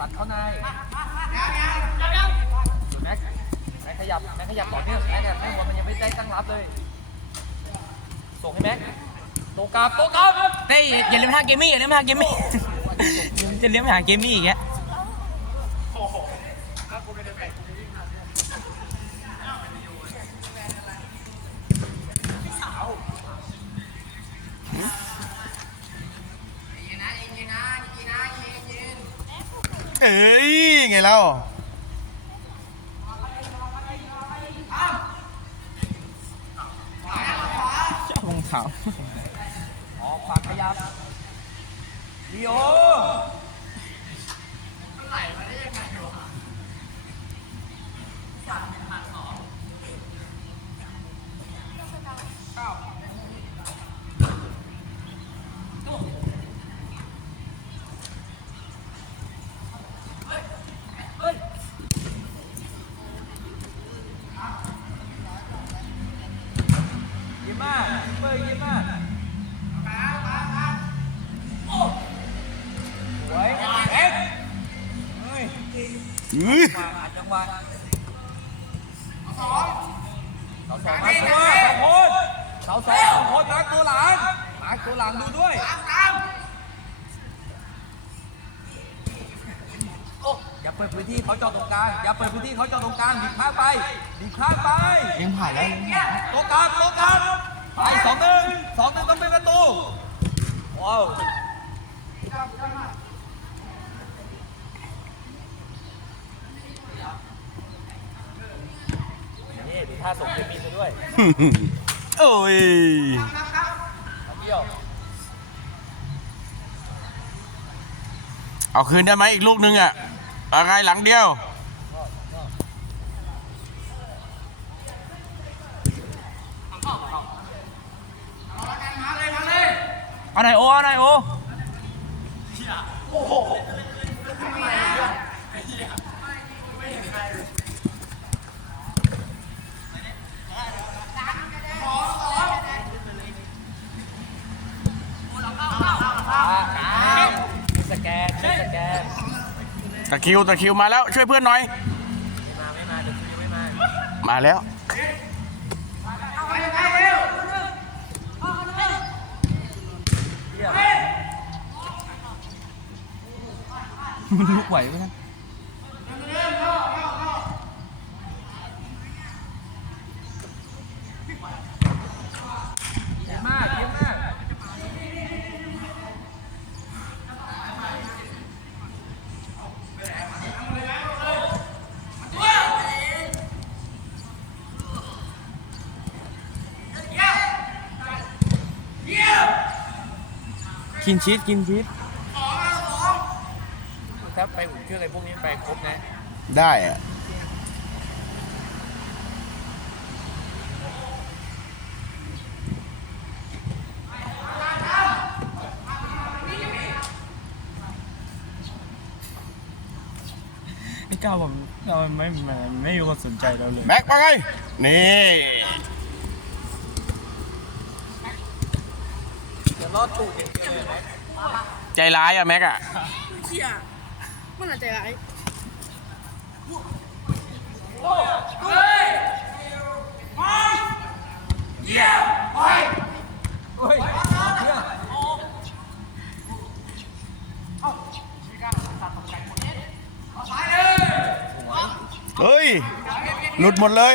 ตัดเข้าในแม็กแม็กขยับแม็กขยับต่อเนื่องแม็กเนี่ยแม็กบอลมันยังไม่ได้ตั้งรับเลย ส่งให้แม็กโตกลับโตกลับเฮ้ยอย่าลืมหาเกมมี่อย่าลืมหาเกมมี่จะเลี้ยงไปหาเกมมี่อีกแก เอ้ยไงเล่ารองเท้าออกฝั่งขยับลีโอยิ้ม จังหวะสาสองเสาสองสองคนเสาสองสองคนมาร์คตัวหลังมาร์คตัวหลังดูด้วยโอ้อย่าเปิดพื้นที่เขาจอดตรงกลางอย่าเปิดพื้นที่เขาจอดตรงกลางดิข้างไปดิข้างไปยังผ่านแล้วยังผ่านโตกลับโตกลับไปสองหนึ่งสองหนึ่งต้องเป็นประตูว้าว ท่าส่งเกมมีซะด้วยโอ้ยเอาเที่ยวเอาคืนได้ไหมอีกลูกนึงอะอะไรหลังเดียว เอาหน่อยโอเอาหน่อยโอ ตะคริวตะคริวมาแล้วช่วยเพื่อนหน่อย มาไม่มาเดี๋ยวไม่มามาแล้วมันลุกไหวไหมครับยี่ยมมากเยี่ยมมาก กินชีสกินชีสถ้าไปอุ่นเครื่องอะไรพวกนี้ไปครบนะ ได้อะไอ้ก้าวผมเราไม่ไม่ไม่มีคนสนใจเราเลย แม็กมาไงนี่ เดี๋ยว รอดตูดเดียวเลยไหมใจร้ายอะแม็กอะเชี่ยมันอาจจะไรเฮ้ยเฮ้ยหลุดหมดเลย